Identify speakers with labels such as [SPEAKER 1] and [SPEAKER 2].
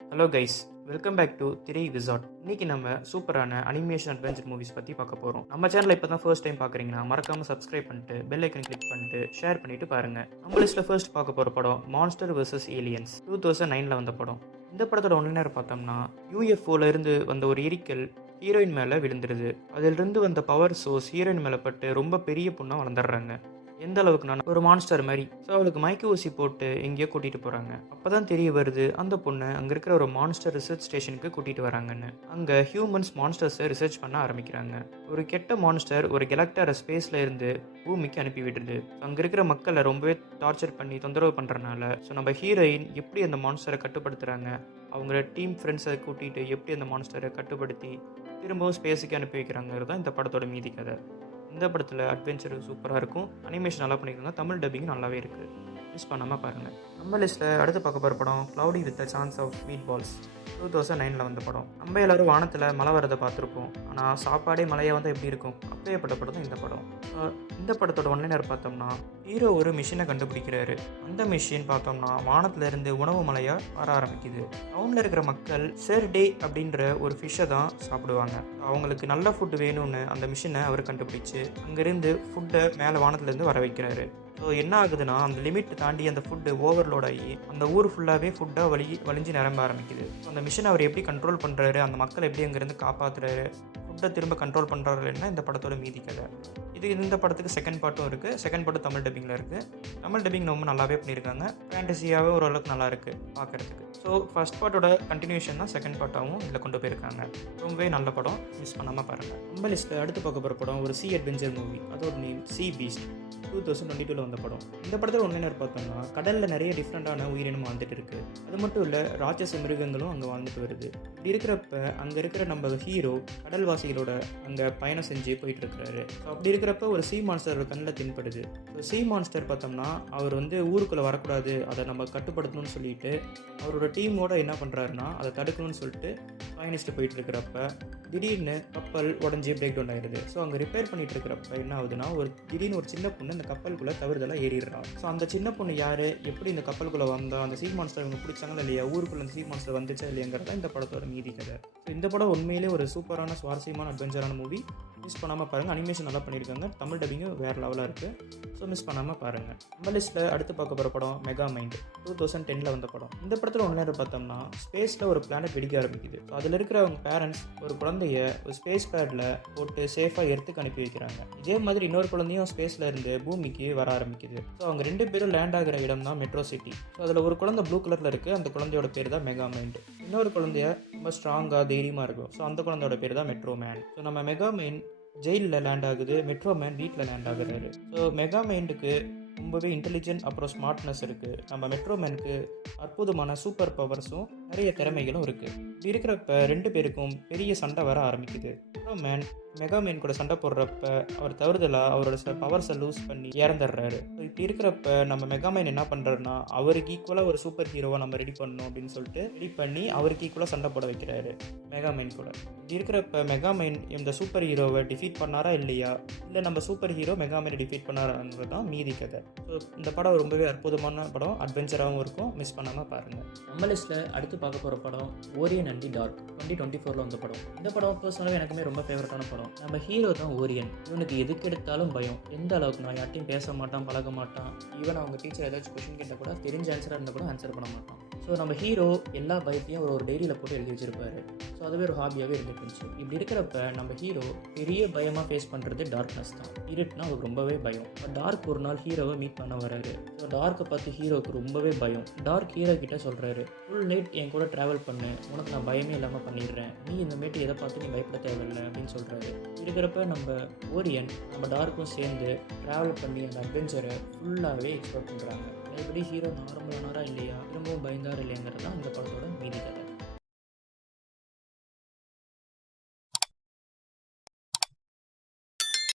[SPEAKER 1] Hello guys welcome back to திரை resort இன்னைக்கு நம்ம சூப்பரான அனிமேஷன் அட்வென்ச்சர் மூவிஸ் பற்றி பார்க்க போகிறோம் நம்ம சேனலை இப்போ தான் ஃபர்ஸ்ட் டைம் பார்க்குறீங்கன்னா மறக்காம சப்ஸ்கிரைப் பண்ணிட்டு பெல் ஐக்கன் கிளிக் பண்ணிட்டு ஷேர் பண்ணிட்டு பாருங்கள் நம்ம லிஸ்ட்டில் ஃபர்ஸ்ட் பார்க்க போகிற படம் monster versus aliens two thousand நைனில் வந்த படம். இந்த படத்தோட ஒன்றினர் பார்த்தோம்னா யூஎஃப்ஓல இருந்து வந்த ஒரு எரிக்கல் ஹீரோயின் மேலே விழுந்துருது. அதிலிருந்து வந்த பவர் சோர்ஸ் ஹீரோயின் மேலே பட்டு ரொம்ப பெரிய பொண்ணாக வளர்ந்துடுறாங்க. எந்த அளவுக்கு நான் ஒரு மான்ஸ்டர் மாதிரி? ஸோ அவளுக்கு மயக்க ஊசி போட்டு எங்கேயோ கூட்டிகிட்டு போகிறாங்க அப்போ தான் தெரிய வருது அந்த பொண்ணு அங்கே இருக்கிற ஒரு மான்ஸ்டர் ரிசர்ச் ஸ்டேஷனுக்கு கூட்டிகிட்டு வராங்கன்னு. அங்கே ஹியூமன்ஸ் மான்ஸ்டர்ஸை ரிசர்ச் பண்ண ஆரம்பிக்கிறாங்க. ஒரு கெட்ட மான்ஸ்டர் ஒரு கெலக்டரை ஸ்பேஸில் இருந்து பூமிக்கு அனுப்பி விடுது. அங்கே இருக்கிற மக்களை ரொம்பவே டார்ச்சர் பண்ணி தொந்தரவு பண்ணுறனால ஸோ நம்ம ஹீரோயின் எப்படி அந்த மான்ஸ்டரை கட்டுப்படுத்துகிறாங்க அவங்கள டீம் ஃப்ரெண்ட்ஸை கூட்டிகிட்டு எப்படி அந்த மான்ஸ்டரை கட்டுப்படுத்தி திரும்பவும் ஸ்பேஸுக்கு அனுப்பி வைக்கிறாங்கிறது தான் இந்த படத்தோட மீதி கதை. இந்த படத்தில் அட்வென்ச்சர் சூப்பராக இருக்கும். அனிமேஷன் நல்லா பண்ணியிருக்காங்க. தமிழ் டப்பிங் நல்லாவே இருக்குது மிஸ் பண்ணாமல் பாருங்கள் நம்ம லிஸ்ட்டில் அடுத்து பார்க்க போகிற படம் cloudy with chance of meatballs two thousand நைனில் வந்த படம். நம்ம எல்லாரும் வானத்தில் மழை வரதை பார்த்துருப்போம். ஆனால் சாப்பாடே மழையாக வந்தால் எப்படி இருக்கும்? அப்பேற்பட்ட படம் தான் இந்த படம். ஸோ இந்த படத்தோட ஒன்லைனர் பார்த்தோம்னா ஹீரோ ஒரு மிஷினை கண்டுபிடிக்கிறாரு. அந்த மிஷின் பார்த்தோம்னா வானத்திலிருந்து உணவு மலையாக வர ஆரம்பிக்குது. டவுனில் இருக்கிற மக்கள் டே அப்படின்ற ஒரு ஃபிஷ்ஷை தான் சாப்பிடுவாங்க. அவங்களுக்கு நல்ல ஃபுட் வேணும்னு அந்த மிஷினை அவர் கண்டுபிடிச்சு அங்கேருந்து ஃபுட்டை மேலே வானத்துலேருந்து வர வைக்கிறாரு. ஸோ என்ன ஆகுதுன்னா அந்த லிமிட் தாண்டி அந்த ஃபுட்டு ஓவர்லோட் ஆகி அந்த ஊர் ஃபுல்லாகவே ஃபுட்டாக வலி வலிஞ்சு நிரம்ப ஆரம்பிக்குது. அந்த மிஷினை அவர் எப்படி கண்ட்ரோல் பண்ணுறாரு அந்த மக்களை எப்படி அங்கேருந்து காப்பாற்றுறாரு ஃபுட்டை திரும்ப கண்ட்ரோல் பண்ணுறாருன்னா இந்த படத்தோட மீதி கதை. இது இந்த படத்துக்கு செகண்ட் பார்ட்டும் இருக்குது செகண்ட் பார்ட்டும் தமிழ் டப்பிங்கில் இருக்குது தமிழ் டப்பிங் ரொம்ப நல்லாவே பண்ணியிருக்காங்க. ஃபேண்டசியாகவே ஓரளவுக்கு நல்லா இருக்குது பார்க்குறதுக்கு ஸோ ஃபஸ்ட் பார்ட்டோட கண்டினியூஷன் தான் செகண்ட் பார்ட்டாகவும் இதில் கொண்டு போயிருக்காங்க. ரொம்பவே நல்ல படம். மிஸ் பண்ணாமல் பாருங்கள் நம்ம லிஸ்ட்டில் அடுத்து பார்க்க போகிற படம் ஒரு சி அட்வென்ச்சர் மூவி அதோட name sea beast two thousand twenty டூவில் வந்த படம். இந்த படத்தில் ஒன்று பார்த்தோம்னா கடலில் நிறைய டிஃப்ரெண்ட்டான உயிரினம் வாழ்ந்துட்டு இருக்குது அது மட்டும் இல்லை ராட்சச மிருகங்களும் அங்கே வாழ்ந்துட்டு வருது. இப்படி இருக்கிறப்ப அங்கே இருக்கிற நம்ம ஹீரோ கடல்வாசிகளோட அங்கே பயணம் செஞ்சு போயிட்டு இருக்கிறாரு. ஸோ அப்படி இருக்கிறப்ப ஒரு சி மான்ஸ்டர் கண்ணில் தென்படுது. சீ சி மான்ஸ்டர் பார்த்தோம்னா அவர் வந்து ஊருக்குள்ளே வரக்கூடாது அதை நம்ம கட்டுப்படுத்தணும்னு சொல்லிட்டு அவரோட டீமோட என்ன பண்ணுறாருன்னா அதை தடுக்கணும்னு சொல்லிட்டு பயணிச்சுட்டு போயிட்டு இருக்கிறப்ப திடீர்னு கப்பல் உடஞ்சி பிரேக் டவுன் ஆயிடுது. ஸோ அங்கே ரிப்பேர் பண்ணிட்டு இருக்கிறப்ப என்ன ஆகுதுன்னா ஒரு திடீர்னு ஒரு சின்ன பொண்ணு அந்த கப்பலுக்குள்ளே தவறுதலாக ஏறிடுறா. ஸோ அந்த சின்ன பொண்ணு யார்? எப்படி இந்த கப்பலுக்குள்ளே வந்தா? அந்த சீ மான்ஸ்டர் இவங்க பிடிச்சாங்களா இல்லையா? ஊருக்குள்ளே அந்த சீ மான்ஸ்டர் வந்துச்சா இல்லையாங்கிறதா இந்த படத்தோட மீதி கதை. ஸோ இந்த படம் உண்மையிலே ஒரு சூப்பரான சுவாரஸ்யமான அட்வென்ச்சரான மூவி மிஸ் பண்ணாமல் பாருங்கள் அனிமேஷன் நல்லா பண்ணியிருக்காங்க. தமிழ் டப்பிங்கும் வேறு லெவலாக இருக்குது ஸோ மிஸ் பண்ணாமல் பாருங்கள் நம்ம லிஸ்ட்டில் அடுத்து பார்க்க போகிற படம் மெகா மைண்ட் டூ தௌசண்ட் டெனில் வந்த படம். இந்த படத்தில் ஒன்று பார்த்தோம்னா ஸ்பேஸில் ஒரு பிளானட் வெடிக்க ஆரம்பிக்குது. ஸோ அதில் இருக்கிற அவங்க பேரண்ட்ஸ் ஒரு குழந்தைய ஒரு ஸ்பேஸ் பேடில் போட்டு சேஃபாக எடுத்துக்கு அனுப்பி வைக்கிறாங்க. இதே மாதிரி இன்னொரு குழந்தையும் ஸ்பேஸில் இருந்து பூமிக்கு வர ஆரம்பிக்குது. ஸோ அவங்க ரெண்டு பேரும் லேண்ட் ஆகிற இடம் தான் மெட்ரோ சிட்டி ஸோ அதில் ஒரு குழந்தை ப்ளூ கலரில் இருக்குது அந்த குழந்தையோட பேர் தான் மெகா மைண்ட் இன்னொரு குழந்தைய ரொம்ப ஸ்ட்ராங்காக தைரியமாக இருக்கும். ஸோ அந்த குழந்தையோட பேர் தான் மெட்ரோ மேன் ஸோ நம்ம மெகா மெயின் ஜெயிலில் லேண்ட் ஆகுது மெட்ரோ மேன் வீட்டில் லேண்ட் ஆகுறாரு. ஸோ மெகா மைண்டுக்கு ரொம்பவே இன்டெலிஜென்ட் அப்புறம் ஸ்மார்ட்னஸ் இருக்குது நம்ம மெட்ரோ மேனுக்கு அற்புதமான சூப்பர் பவர்ஸும் நிறைய திறமைகளும் இருக்குது இப்படி இருக்கிறப்ப ரெண்டு பேருக்கும் பெரிய சண்டை வர ஆரம்பிக்குது. மேன் மெகா மேன் கூட சண்டை போடுறப்ப அவர் தவறுதலாக அவரோட பவர்ஸை லூஸ் பண்ணி இறந்துடுறாரு. இப்படி இருக்கிறப்ப நம்ம மெகா மேன் என்ன பண்ணுறாருன்னா அவருக்கு ஈக்குவலாக ஒரு சூப்பர் ஹீரோவை நம்ம ரெடி பண்ணணும் அப்படின்னு சொல்லிட்டு ரெடி பண்ணி அவருக்கு ஈக்குவலாக சண்டை போட வைக்கிறாரு மெகா மைன் கூட. இப்படி இருக்கிறப்ப மெகா மைன் இந்த சூப்பர் ஹீரோவை டிஃபீட் பண்ணாரா இல்லையா? இல்லை நம்ம சூப்பர் ஹீரோ மெகா மைனை டிஃபீட் பண்ணாராங்கிறது தான் மீதி கதை. ஸோ இந்த படம் ரொம்பவே அற்புதமான படம். அட்வென்ச்சராகவும் இருக்கும். மிஸ் பண்ணாமல் பாருங்கள்
[SPEAKER 2] நம்ம லிஸ்ட்டில் அடுத்து பார்க்க போகிற படம் Orion and the dark. Twenty twenty ஃபோரில் வந்த படம். இந்த படம் பர்சனலாக எனக்குமே ரொம்ப ஃபேவரட்டான படம். நம்ம ஹீரோ தான் ஓரியன். இவனுக்கு எதுக்கு எடுத்தாலும் பயம். எந்த அளவுக்கு நான் யார்ட்டையும் பேச மாட்டான் பழக மாட்டான். ஈவன் அவங்க டீச்சர் ஏதாச்சும் கொஷின் கேட்டால் கூட தெரிஞ்ச ஆன்சராக இருந்தால் கூட ஆன்சர் பண்ண மாட்டான். ஸோ நம்ம ஹீரோ எல்லா பயத்தையும் ஒரு ஒரு டைரியில் போட்டு எழுதி வச்சிருப்பாரு. ஸோ அதுவே ஒரு ஹாபியாகவே இருந்துட்டு இருந்துச்சு. இப்படி இருக்கிறப்ப நம்ம ஹீரோ பெரிய பயமாக ஃபேஸ் பண்ணுறது டார்க்னஸ் தான். இருட்னா அவருக்கு ரொம்பவே பயம். டார்க் ஒரு நாள் ஹீரோவை மீட் பண்ண வராரு. ஸோ டார்க்கை பார்த்து ஹீரோவுக்கு ரொம்பவே பயம். டார்க் ஹீரோ கிட்ட சொல்கிறாரு ஃபுல் நைட் என் கூட ட்ராவல் பண்ணு. உனக்கு நான் பயமே இல்லாமல் பண்ணிடுறேன். நீ இந்த மேட்டு எதை பார்த்து நீ பயப்பட தேவையில்லை அப்படின்னு சொல்கிறாரு இருக்கிறப்ப நம்ம ஓரியன் நம்ம டார்க்கும் சேர்ந்து ட்ராவல் பண்ணி அந்த அட்வென்ச்சரை ஃபுல்லாகவே எக்ஸ்ப்ளோர் பண்ணுறாங்க எப்படி ஹீரோ நார்மலானாரா இல்லையா? திரும்பவும் பயந்தாரா இல்லையாங்கிறது